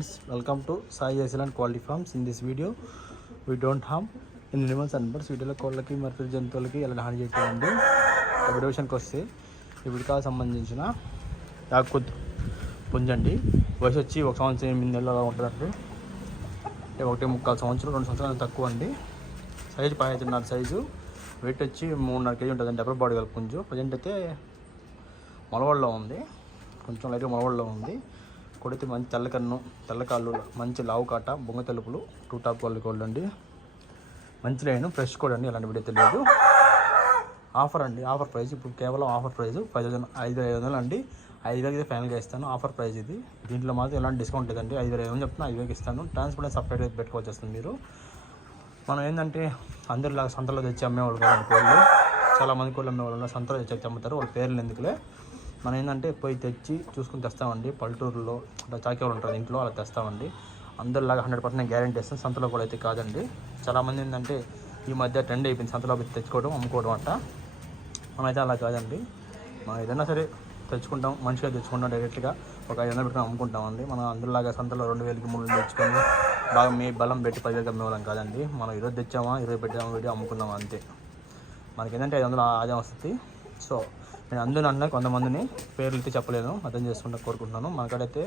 Welcome to Sai Jaisaland quality farms in this video we don't harm in animals and birds వీటిలో కోళ్ళకి మరియు జంతువులకి ఎలా హాని చేయట్లేదండి వీడియో విషయానికి వస్తే ఈ సంబంధించిన యాకుత్ పుంజండి. వయసు వచ్చి ఒక సంవత్సరం ఎనిమిది నెలలు అలా ఉంటుందండి ఒకటి ముక్కాలు సంవత్సరం రెండు సంవత్సరాలు తక్కువ అండి. సైజు పదిహేనున్నర సైజు వెయిట్ వచ్చి మూడున్నర కేజీ ఉంటుందండి డబుల్ బాడీ గల పుంజు. ప్రజెంట్ అయితే మొలవల్లో ఉంది. కొంచెం లైట్గా మొలవల్లో ఉంది. కొడితే మంచి తెల్లకన్ను తెల్లకాళ్ళు తెల్ల కాళ్ళు మంచి లావు కాట బొంగ తెలుపులు టూ టాప్ క్వాలిటీ కోళ్ళు అండి. మంచి లైన్ ఫ్రెష్ కూడా అండి ఎలాంటి వీడియో తెలియదు. ఆఫర్ అండి ఆఫర్ ప్రైస్ ఇప్పుడు కేవలం ఆఫర్ ప్రైస్ ఫైవ్ థౌసండ్ ఐదు వేల ఐదు వందలు అండి. ఐదు వేలకి ఫైనల్గా ఇస్తాను ఆఫర్ ప్రైస్ ఇది. దీంట్లో మాత్రం ఎలాంటి డిస్కౌంట్ లేదండి. ఐదు వేల ఐదు వందలు చెప్తున్నా ఐదు వేలకి ఇస్తాను. ట్రాన్స్పోర్ట్ సపరేట్గా పెట్టుకోవచ్చు వస్తుంది మీరు. మనం ఏంటంటే అందరిలాగా సంతలో తెచ్చి అమ్మేవాళ్ళు కాదండి కోళ్ళు చాలా మంది కోళ్ళు అమ్మేవాళ్ళు సంతలో తెచ్చి అమ్ముతారు వాళ్ళ పేర్లు ఎందుకులే. మనం ఏంటంటే పోయి తెచ్చి చూసుకుని తెస్తామండి. పల్లెటూరులో అట్లా చాకేవాళ్ళు ఉంటారు ఇంట్లో అలా తెస్తామండి. అందరిలాగా హండ్రెడ్ పర్సెంట్ గ్యారంటీ ఇస్తాం. సంతలో కూడా అయితే కాదండి. చాలామంది ఏంటంటే ఈ మధ్య ట్రెండ్ అయిపోయింది సంతలో తెచ్చుకోవడం అమ్ముకోవడం అంట మనమైతే అలా కాదండి. మనం ఏదైనా సరే తెచ్చుకుంటాం మంచిగా తెచ్చుకుంటాం డైరెక్ట్గా. ఒక ఐదు వందలు పెట్టుకుని అమ్ముకుంటామండి. మనం అందరిలాగా సంతలో రెండు వేలకి మూడు వేలు తెచ్చుకొని బాగా మీ బలం పెట్టి పదివేలకి అమ్మేవాళ్ళం కాదండి. మనం ఈరోజు తెచ్చామా ఇరవై పెట్టామా పెట్టి అమ్ముకున్నామా అంతే. మనకి ఏంటంటే ఐదు వందలు ఆదాయం వస్తుంది. సో నేను అందులో అన్న కొంతమందిని పేర్లతో చెప్పలేను అర్థం చేసుకుంటా కోరుకుంటున్నాను. మనకాడైతే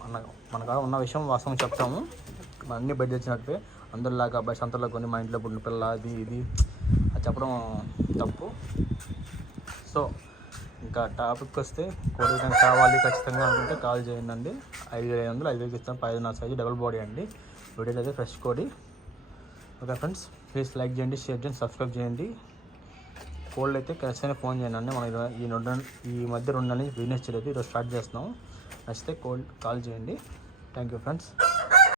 మన మనకాడ ఉన్న విషయం వాస్తవం చెప్తాము. మన అన్ని బయట తెచ్చినట్టే. అందరిలాగా అబ్బాయి సంతలో కొన్ని మా ఇంట్లో పుట్టిన పిల్ల అది ఇది అది చెప్పడం తప్పు. సో ఇంకా టాపిక్ వస్తే కోరిక కావాలి ఖచ్చితంగా అనుకుంటే కాల్ చేయండి. అండి ఐదు వేల ఐదు వందలు ఐదు వేలకి ఇస్తాను పదిన్నర సైజు డబుల్ బాడీ అండి. వీడియోలో అయితే ఫ్రెష్ కోడి ఓకే ఫ్రెండ్స్ ప్లీజ్ లైక్ చేయండి షేర్ చేయండి సబ్స్క్రైబ్ చేయండి. కోల్డ్ అయితే ఖచ్చితంగా ఫోన్ చేయండి అండి మనం ఈ రెండు ఈ మధ్య రెండు నెలల బిజినెస్ చేయలేదు. ఈరోజు స్టార్ట్ చేస్తున్నాం. నచ్చితే కోల్డ్ కాల్ చేయండి. Thank you friends